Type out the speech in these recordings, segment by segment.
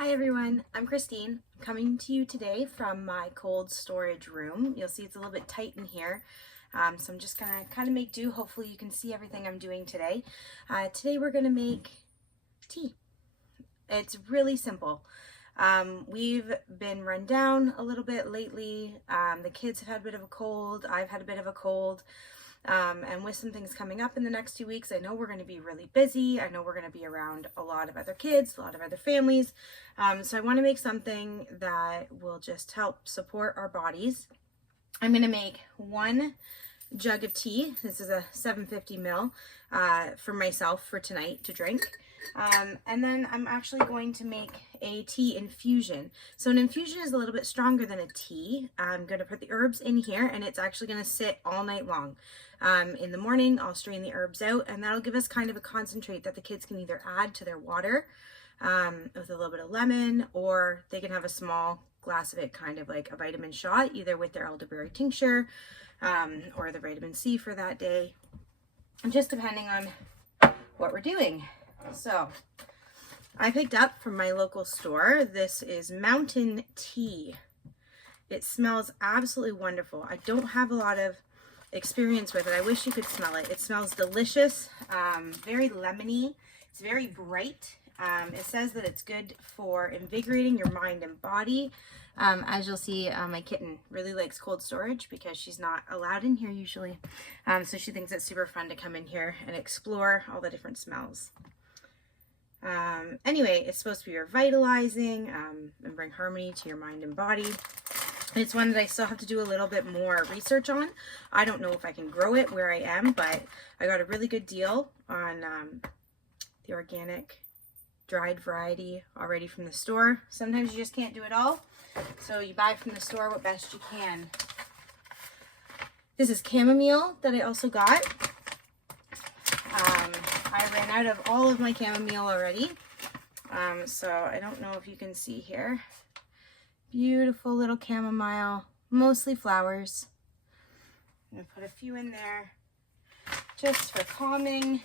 Hi everyone, I'm Christine. I'm coming to you today from my cold storage room. You'll see it's a little bit tight in here, so I'm just gonna kind of make do. Hopefully you can see everything I'm doing today. Today we're gonna make tea. It's really simple. We've been run down a little bit lately. The kids have had a bit of a cold. I've had a bit of a cold. And with some things coming up in the next 2 weeks, I know we're going to be really busy. I know we're going to be around a lot of other kids, a lot of other families. So I want to make something that will just help support our bodies. I'm going to make 1 jug of tea. This is a 750 ml for myself for tonight to drink. And then I'm actually going to make a tea infusion. So an infusion is a little bit stronger than a tea. I'm going to put the herbs in here and it's actually going to sit all night long. In the morning, I'll strain the herbs out and that'll give us kind of a concentrate that the kids can either add to their water with a little bit of lemon, or they can have a small glass of it, kind of like a vitamin shot, either with their elderberry tincture or the vitamin C for that day, just depending on what we're doing. So I picked up from my local store, this is Mountain Tea. It smells absolutely wonderful. I don't have a lot of experience with it. I wish you could smell it. It smells delicious, very lemony. It's very bright. It says that it's good for invigorating your mind and body. As you'll see, my kitten really likes cold storage because she's not allowed in here usually. So she thinks it's super fun to come in here and explore all the different smells. Anyway, it's supposed to be revitalizing and bring harmony to your mind and body. It's one that I still have to do a little bit more research on. I don't know if I can grow it where I am, but I got a really good deal on the organic dried variety already from the store. Sometimes you just can't do it all, so you buy from the store what best you can. This is chamomile that I also got. I ran out of all of my chamomile already, so I don't know if you can see here. Beautiful little chamomile, mostly flowers. I'm going to put a few in there just for calming.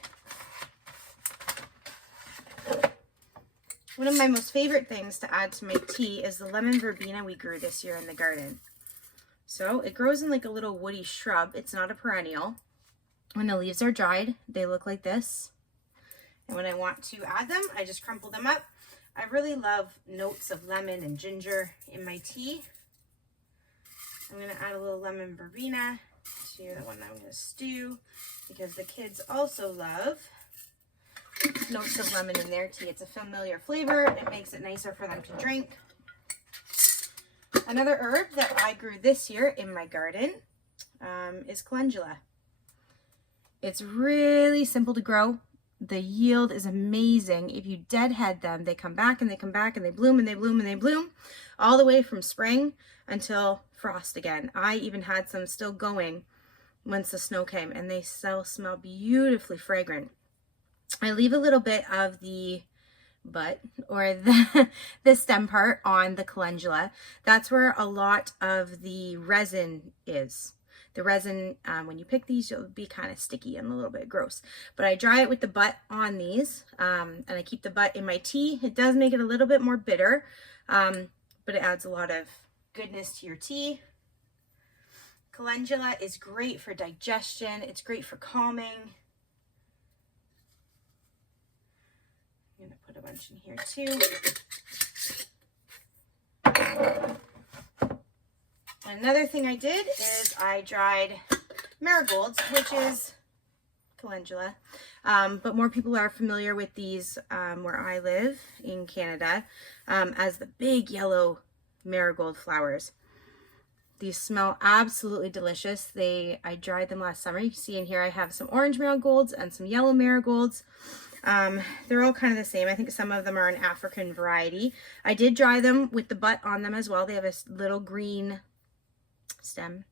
One of my most favorite things to add to my tea is the lemon verbena we grew this year in the garden. So it grows in like a little woody shrub. It's not a perennial. When the leaves are dried, they look like this. And when I want to add them, I just crumple them up. I really love notes of lemon and ginger in my tea. I'm going to add a little lemon verbena to the one that I'm going to stew because the kids also love notes of lemon in their tea. It's a familiar flavor. It makes it nicer for them to drink. Another herb that I grew this year in my garden is calendula. It's really simple to grow. The yield is amazing. If you deadhead them, they come back and they come back and they bloom and they bloom and they bloom all the way from spring until frost again. I even had some still going once the snow came, and they still smell beautifully fragrant. I leave a little bit of the butt or the stem part on the calendula. That's where a lot of the resin is. The resin, when you pick these, you'll be kind of sticky and a little bit gross. But I dry it with the butt on these, and I keep the butt in my tea. It does make it a little bit more bitter, but it adds a lot of goodness to your tea. Calendula is great for digestion. It's great for calming. I'm going to put a bunch in here too. Another thing I did is I dried marigolds, which is calendula, but more people are familiar with these where I live in Canada as the big yellow marigold flowers. These smell absolutely delicious. I dried them last summer. You can see in here I have some orange marigolds and some yellow marigolds. They're all kind of the same. I think some of them are an African variety. I did dry them with the butt on them as well. They have a little green stem,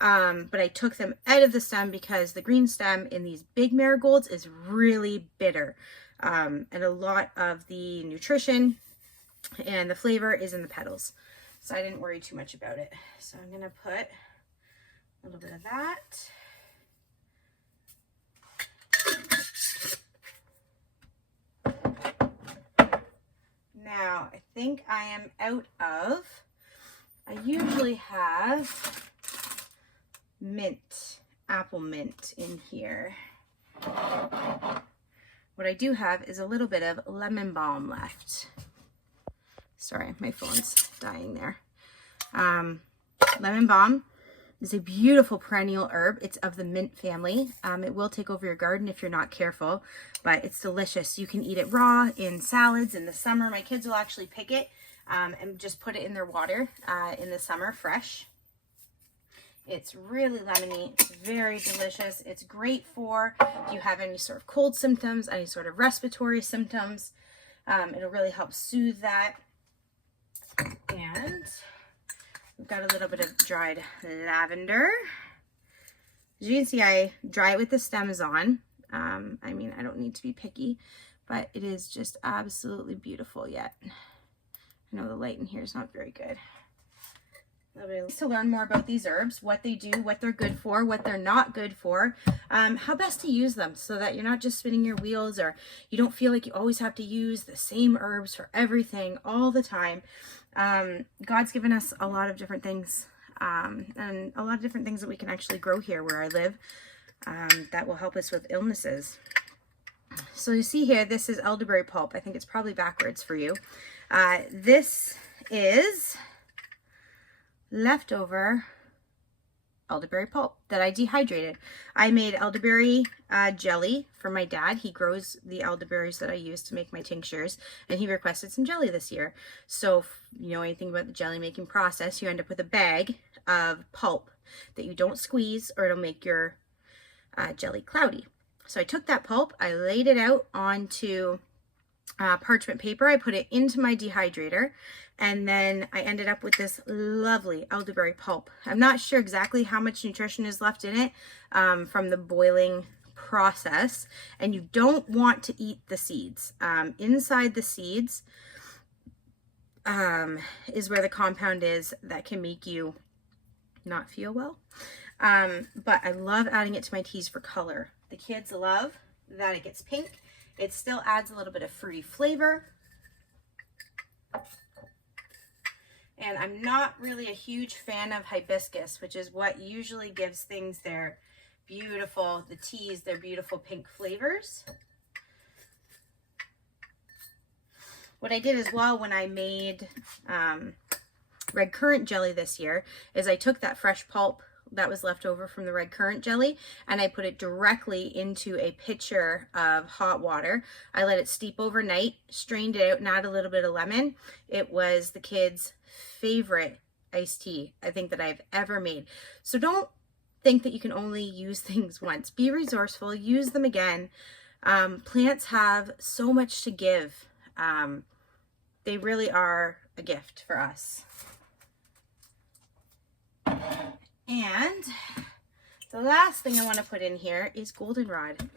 but I took them out of the stem because the green stem in these big marigolds is really bitter, and a lot of the nutrition and the flavor is in the petals, so I didn't worry too much about it. So I'm gonna put a little bit of that. Now I think think I am out of. I usually have mint, apple mint in here. What I do have is a little bit of lemon balm left. Sorry, my phone's dying there. Lemon balm is a beautiful perennial herb. It's of the mint family. It will take over your garden if you're not careful, but it's delicious. You can eat it raw in salads in the summer. My kids will actually pick it and just put it in their water in the summer fresh. It's really lemony. It's very delicious. It's great for if you have any sort of cold symptoms, any sort of respiratory symptoms. It'll really help soothe that. And we've got a little bit of dried lavender. As you can see, I dry it with the stems on. I mean, I don't need to be picky, but it is just absolutely beautiful yet. I know the light in here is not very good. To learn more about these herbs, what they do, what they're good for, what they're not good for, how best to use them so that you're not just spinning your wheels or you don't feel like you always have to use the same herbs for everything all the time. God's given us a lot of different things and a lot of different things that we can actually grow here where I live that will help us with illnesses. So you see here, this is elderberry pulp. I think it's probably backwards for you. This is leftover elderberry pulp that I dehydrated. I made elderberry jelly for my dad. He grows the elderberries that I use to make my tinctures, and he requested some jelly this year. So if you know anything about the jelly making process, you end up with a bag of pulp that you don't squeeze or it'll make your jelly cloudy. So I took that pulp, I laid it out onto parchment paper. I put it into my dehydrator, and then I ended up with this lovely elderberry pulp. I'm not sure exactly how much nutrition is left in it from the boiling process, and you don't want to eat the seeds. Inside the seeds is where the compound is that can make you not feel well. But I love adding it to my teas for color. The kids love that it gets pink. It still adds a little bit of fruity flavor. And I'm not really a huge fan of hibiscus, which is what usually gives things their beautiful, the teas, their beautiful pink flavors. What I did as well when I made red currant jelly this year is I took that fresh pulp that was left over from the red currant jelly and I put it directly into a pitcher of hot water. I let it steep overnight, strained it out, and added a little bit of lemon. It was the kids' favorite iced tea I think that I've ever made. So don't think that you can only use things once. Be resourceful, use them again. Plants have so much to give. They really are a gift for us. And the last thing I want to put in here is goldenrod.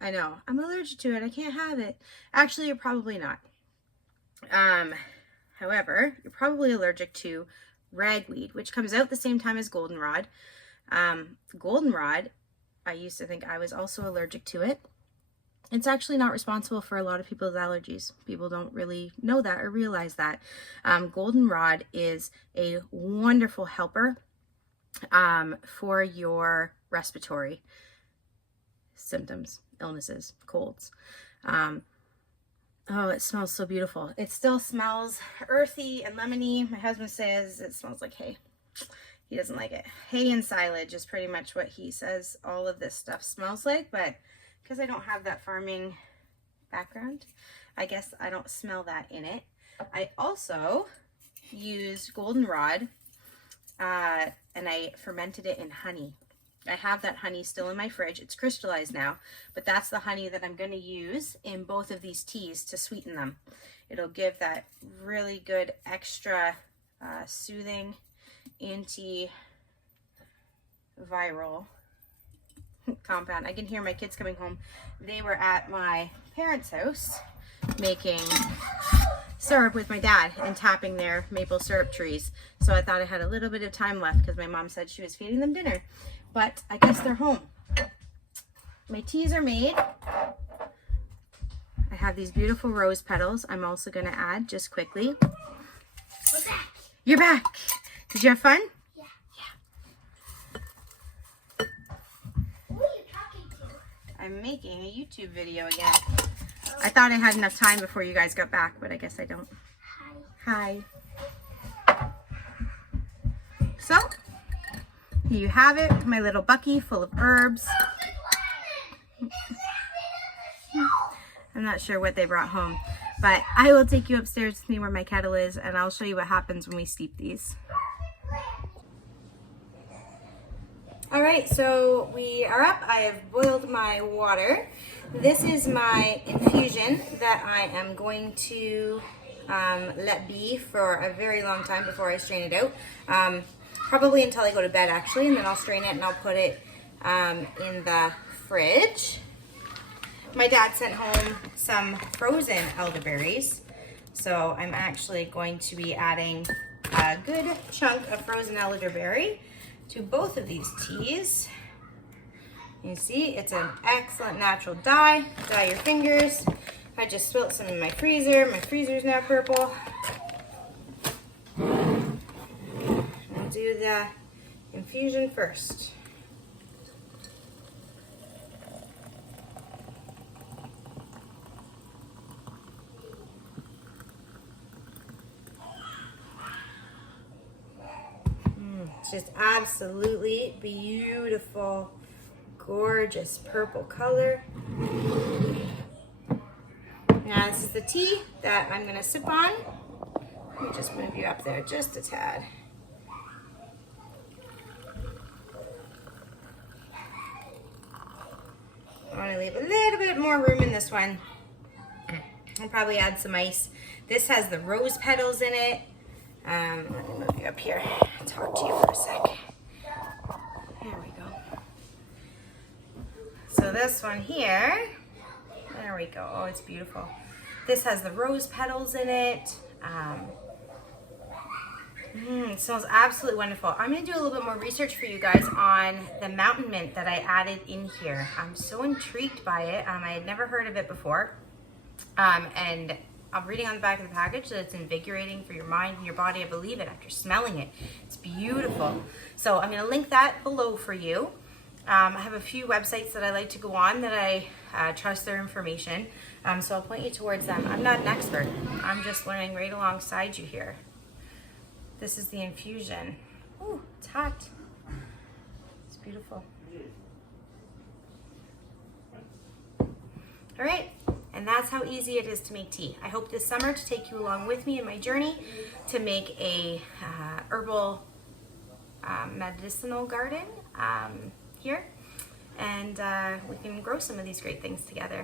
I know. I'm allergic to it. I can't have it. Actually, you're probably not. However, you're probably allergic to ragweed, which comes out the same time as goldenrod. Goldenrod, I used to think I was also allergic to it. It's actually not responsible for a lot of people's allergies. People don't really know that or realize that. Goldenrod is a wonderful helper for your respiratory symptoms, illnesses, colds. Oh, it smells so beautiful. It still smells earthy and lemony. My husband says it smells like hay. He doesn't like it. Hay and silage is pretty much what he says all of this stuff smells like, but because I don't have that farming background, I guess I don't smell that in it. I also used goldenrod and I fermented it in honey. I have that honey still in my fridge. It's crystallized now, but that's the honey that I'm going to use in both of these teas to sweeten them. It'll give that really good extra soothing antiviral compound. I can hear my kids coming home. They were at my parents' house making syrup with my dad and tapping their maple syrup trees. So I thought I had a little bit of time left because my mom said she was feeding them dinner. But I guess they're home. My teas are made. I have these beautiful rose petals. I'm also going to add just quickly. We're back. You're back. Did you have fun? Yeah. Who are you talking to? I'm making a YouTube video again. I thought I had enough time before you guys got back, but I guess I don't. Hi. So, here you have it, my little bucky full of herbs. I'm not sure what they brought home, but I will take you upstairs to see where my kettle is, and I'll show you what happens when we steep these. All right, so we are up. I have boiled my water. This is my infusion that I am going to let be for a very long time before I strain it out. Probably until I go to bed, actually, and then I'll strain it and I'll put it in the fridge. My dad sent home some frozen elderberries, so I'm actually going to be adding a good chunk of frozen elderberry to both of these teas. You see, it's an excellent natural dye. Dye your fingers. I just spilt some in my freezer. My freezer's now purple. I'll do the infusion first. It's just absolutely beautiful, gorgeous purple color. Now this is the tea that I'm going to sip on. Let me just move you up there just a tad. I want to leave a little bit more room in this one. I'll probably add some ice. This has the rose petals in it. Let me move you up here. I'll talk to you for a sec. There we go. So this one here, there we go. Oh, it's beautiful. This has the rose petals in it. It smells absolutely wonderful. I'm going to do a little bit more research for you guys on the mountain mint that I added in here. I'm so intrigued by it. I had never heard of it before. And I'm reading on the back of the package that it's invigorating for your mind and your body. I believe it after smelling it. It's beautiful. So I'm going to link that below for you. I have a few websites that I like to go on that I trust their information. So I'll point you towards them. I'm not an expert. I'm just learning right alongside you here. This is the infusion. Ooh, it's hot. It's beautiful. All right. And that's how easy it is to make tea. I hope this summer to take you along with me in my journey to make a herbal medicinal garden here. And we can grow some of these great things together.